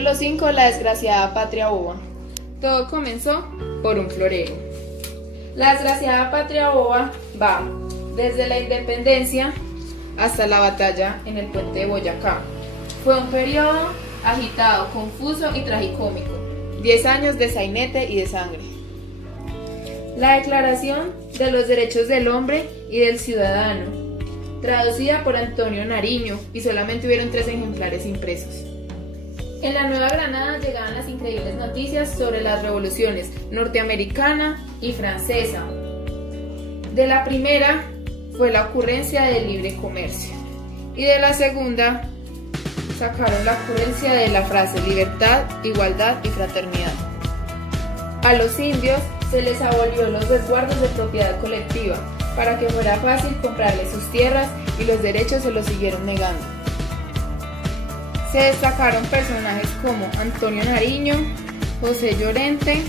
Los 5, la desgraciada patria boba. Todo comenzó por un florero. La desgraciada patria boba va desde la independencia hasta la batalla en el puente de Boyacá. Fue un periodo agitado, confuso y tragicómico. 10 años de sainete y de sangre. La Declaración de los Derechos del Hombre y del Ciudadano, traducida por Antonio Nariño, y solamente hubieron 3 ejemplares impresos. En la Nueva Granada llegaban las increíbles noticias sobre las revoluciones norteamericana y francesa. De la primera fue la ocurrencia del libre comercio, y de la segunda sacaron la ocurrencia de la frase libertad, igualdad y fraternidad. A los indios se les abolió los resguardos de propiedad colectiva para que fuera fácil comprarles sus tierras, y los derechos se los siguieron negando. Se destacaron personajes como Antonio Nariño, José Llorente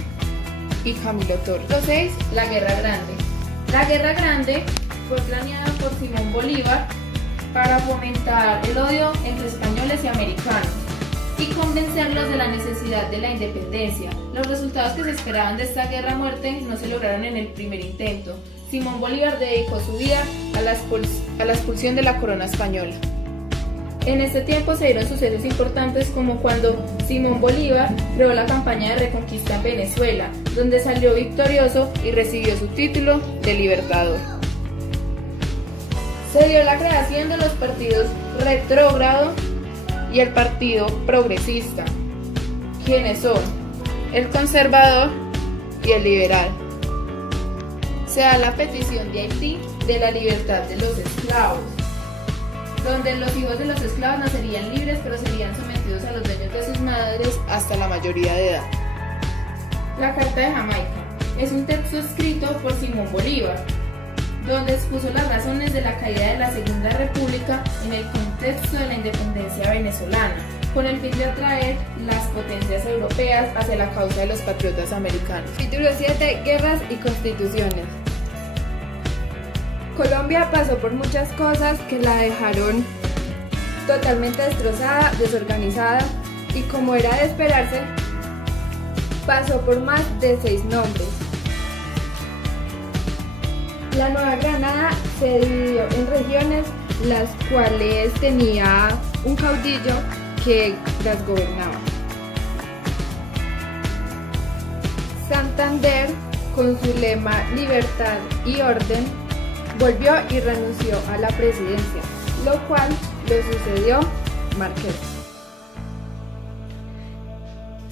y Camilo Torres. Los 6, la Guerra Grande. La Guerra Grande fue planeada por Simón Bolívar para fomentar el odio entre españoles y americanos y convencerlos de la necesidad de la independencia. Los resultados que se esperaban de esta guerra a muerte no se lograron en el primer intento. Simón Bolívar dedicó su vida a la expulsión de la corona española. En este tiempo se dieron sucesos importantes, como cuando Simón Bolívar creó la campaña de reconquista en Venezuela, donde salió victorioso y recibió su título de libertador. Se dio la creación de los partidos retrógrado y el Partido Progresista, quienes son el conservador y el liberal. Se da la petición de Haití de la libertad de los esclavos, donde los hijos de los esclavos nacerían libres, pero serían sometidos a los dueños de sus madres hasta la mayoría de edad. La Carta de Jamaica es un texto escrito por Simón Bolívar, donde expuso las razones de la caída de la Segunda República en el contexto de la independencia venezolana, con el fin de atraer las potencias europeas hacia la causa de los patriotas americanos. Capítulo 7. Guerras y constituciones. Colombia pasó por muchas cosas que la dejaron totalmente destrozada, desorganizada, y como era de esperarse, pasó por más de 6 nombres. La Nueva Granada se dividió en regiones, las cuales tenía un caudillo que las gobernaba. Santander, con su lema Libertad y Orden, volvió y renunció a la presidencia, lo cual le sucedió Márquez.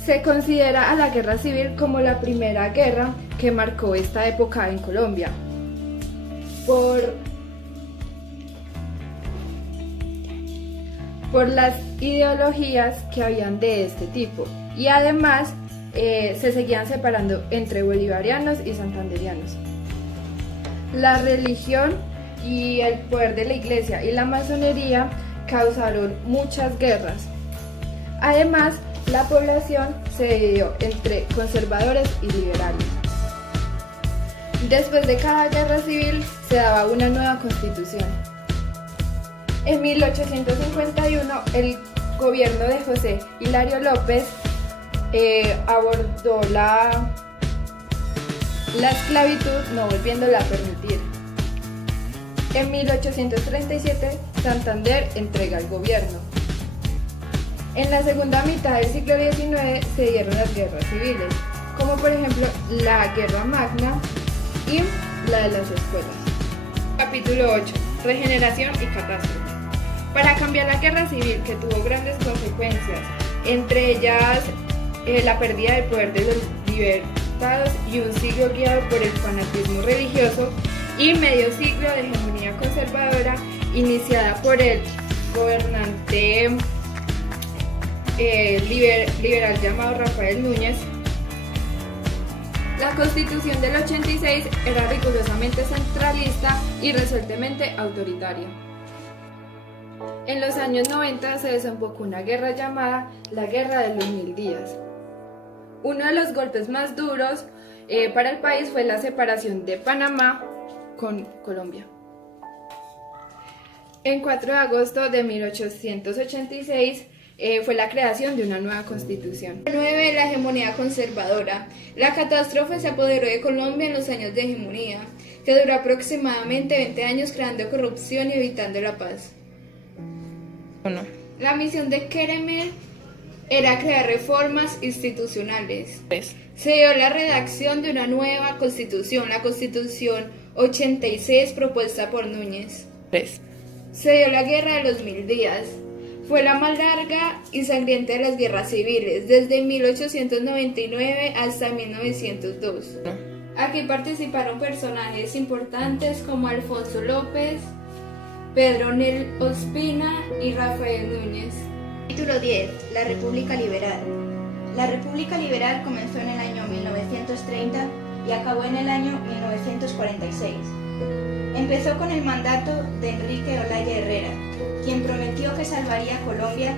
Se considera a la guerra civil como la primera guerra que marcó esta época en Colombia, por las ideologías que habían de este tipo, y además se seguían separando entre bolivarianos y santanderianos. La religión y el poder de la iglesia y la masonería causaron muchas guerras. Además, la población se dividió entre conservadores y liberales. Después de cada guerra civil se daba una nueva constitución. En 1851 el gobierno de José Hilario López abordó la esclavitud, no volviéndola a permitir. En 1837 Santander entrega el gobierno. En la segunda mitad del siglo XIX se dieron las guerras civiles, como por ejemplo la Guerra Magna y la de las escuelas. Capítulo 8. Regeneración y catástrofe. Para cambiar la guerra civil, que tuvo grandes consecuencias, entre ellas la pérdida del poder de los libertados y un siglo guiado por el fanatismo religioso, y medio siglo de hegemonía conservadora iniciada por el gobernante liberal llamado Rafael Núñez. La Constitución del 86 era rigurosamente centralista y resueltamente autoritaria. En los años 90 se desembocó una guerra llamada la Guerra de los 1000 días. Uno de los golpes más duros para el país fue la separación de Panamá con Colombia. En 4 de agosto de 1886, fue la creación de una nueva constitución. 9. La hegemonía conservadora. La catástrofe se apoderó de Colombia en los años de hegemonía, que duró aproximadamente 20 años creando corrupción y evitando la paz. 1. La misión de Kermel era crear reformas institucionales. 3. Se dio la redacción de una nueva constitución, la Constitución 86 propuesta por Núñez. 3. Se dio la Guerra de los 1000 días. Fue la más larga y sangrienta de las guerras civiles, desde 1899 hasta 1902. Aquí participaron personajes importantes como Alfonso López, Pedro Nel Ospina y Rafael Núñez. Título 10. La República Liberal. La República Liberal comenzó en el año 1930 y acabó en el año 1946. Empezó con el mandato de Enrique Olaya Herrera, quien prometió que salvaría a Colombia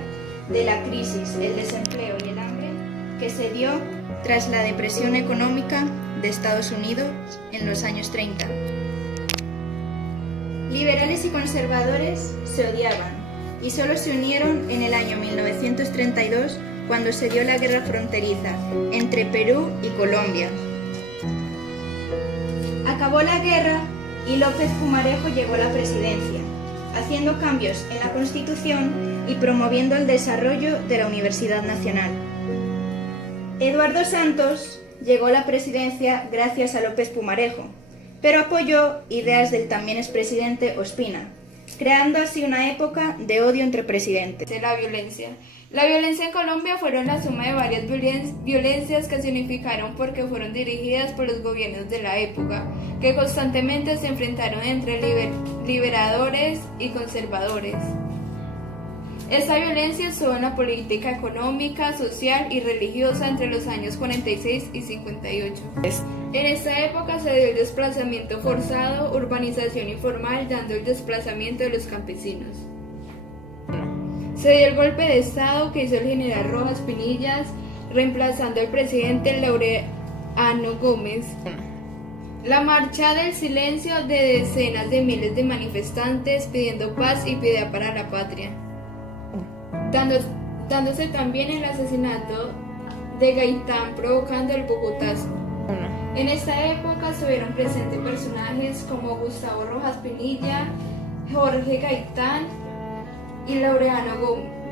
de la crisis, el desempleo y el hambre que se dio tras la depresión económica de Estados Unidos en los años 30. Liberales y conservadores se odiaban y solo se unieron en el año 1932 cuando se dio la guerra fronteriza entre Perú y Colombia. Acabó la guerra y López Pumarejo llegó a la presidencia, haciendo cambios en la Constitución y promoviendo el desarrollo de la Universidad Nacional. Eduardo Santos llegó a la presidencia gracias a López Pumarejo, pero apoyó ideas del también expresidente Ospina, creando así una época de odio entre presidentes. La violencia. La violencia en Colombia fueron la suma de varias violencias que se unificaron porque fueron dirigidas por los gobiernos de la época, que constantemente se enfrentaron entre liberadores y conservadores. Esta violencia estuvo en la política económica, social y religiosa entre los años 46 y 58. En esta época se dio el desplazamiento forzado, urbanización informal, dando el desplazamiento de los campesinos. Se dio el golpe de Estado que hizo el general Rojas Pinillas, reemplazando al presidente Laureano Gómez. La marcha del silencio de decenas de miles de manifestantes pidiendo paz y piedad para la patria. Dándose también el asesinato de Gaitán, provocando el Bogotazo. En esta época estuvieron presentes personajes como Gustavo Rojas Pinilla, Jorge Gaitán y Laureano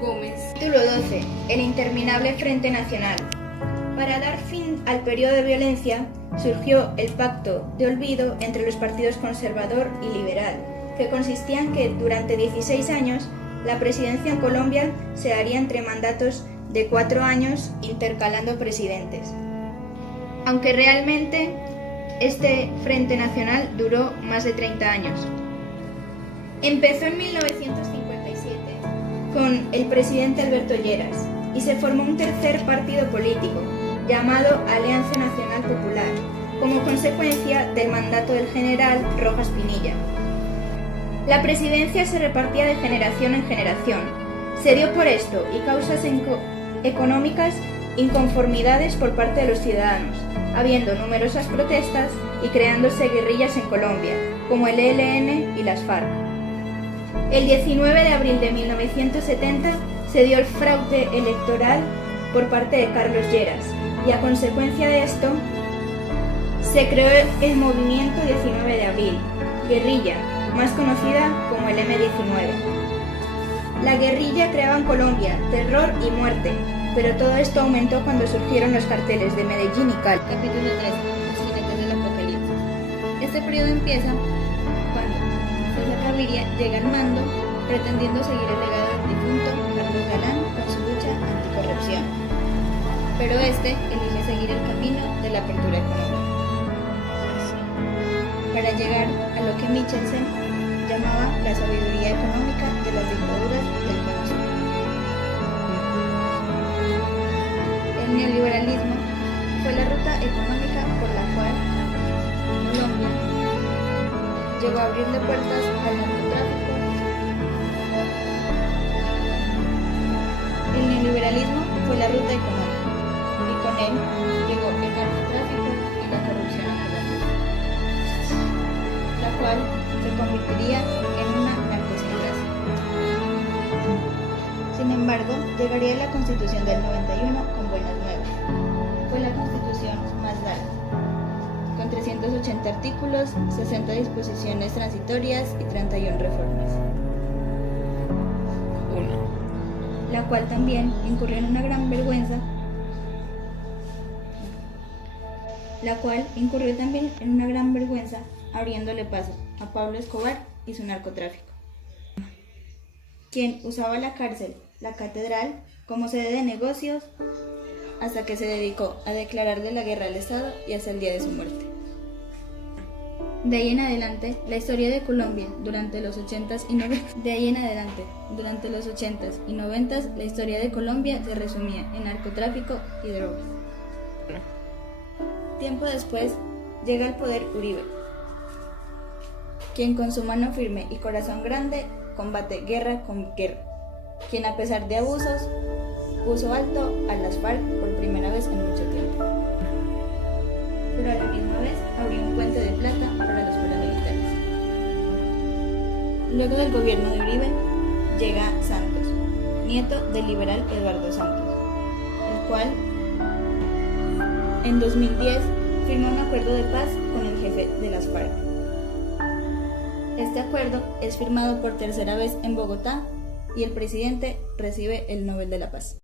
Gómez. Título 12. El interminable Frente Nacional. Para dar fin al periodo de violencia, surgió el Pacto de Olvido entre los partidos conservador y liberal, que consistía en que durante 16 años la presidencia en Colombia se haría entre mandatos de 4 años intercalando presidentes. Aunque realmente este Frente Nacional duró más de 30 años. Empezó en 1957 con el presidente Alberto Lleras y se formó un tercer partido político llamado Alianza Nacional Popular, como consecuencia del mandato del general Rojas Pinilla. La presidencia se repartía de generación en generación. Se dio por esto y causas económicas inconformidades por parte de los ciudadanos, habiendo numerosas protestas y creándose guerrillas en Colombia, como el ELN y las FARC. El 19 de abril de 1970 se dio el fraude electoral por parte de Carlos Lleras y a consecuencia de esto se creó el movimiento 19 de abril, guerrilla, más conocida como el M-19. La guerrilla creaba en Colombia terror y muerte, pero todo esto aumentó cuando surgieron los carteles de Medellín y Cali. Capítulo 3. Los jinetes del apocalipsis. Este periodo empieza cuando César Gaviria llega al mando pretendiendo seguir el legado del difunto Carlos Galán con su lucha anticorrupción. Pero este elige seguir el camino de la apertura económica para llegar a lo que Michelsen llamaba la sabiduría económica de las dictaduras del conocimiento. El neoliberalismo fue la ruta económica por la cual Colombia llegó a abrirle puertas al narcotráfico. El neoliberalismo fue la ruta económica y con él llegó el narcotráfico y la corrupción en Colombia, la cual se convertiría en una narcocentrazia. Sin embargo, Llegaría la Constitución del 91 con buenas nuevas. Fue la Constitución más larga, con 380 artículos, 60 disposiciones transitorias y 31 reformas. 1. La cual también incurrió en una gran vergüenza, abriéndole paso a Pablo Escobar y su narcotráfico, quien usaba la cárcel, la catedral, como sede de negocios, hasta que se dedicó a declararle la guerra al Estado y hasta el día de su muerte. De ahí en adelante, la historia de Colombia durante los 80s y 90s, la historia de Colombia se resumía en narcotráfico y drogas. Tiempo después, llega al poder Uribe, quien con su mano firme y corazón grande combate guerra con guerra, quien a pesar de abusos puso alto a las FARC por primera vez en mucho tiempo, pero a la misma vez abrió un puente de plata para los paramilitares. Luego del gobierno de Uribe llega Santos, nieto del liberal Eduardo Santos, el cual en 2010 firmó un acuerdo de paz con el jefe de las FARC. Este acuerdo es firmado por tercera vez en Bogotá y el presidente recibe el Nobel de la Paz.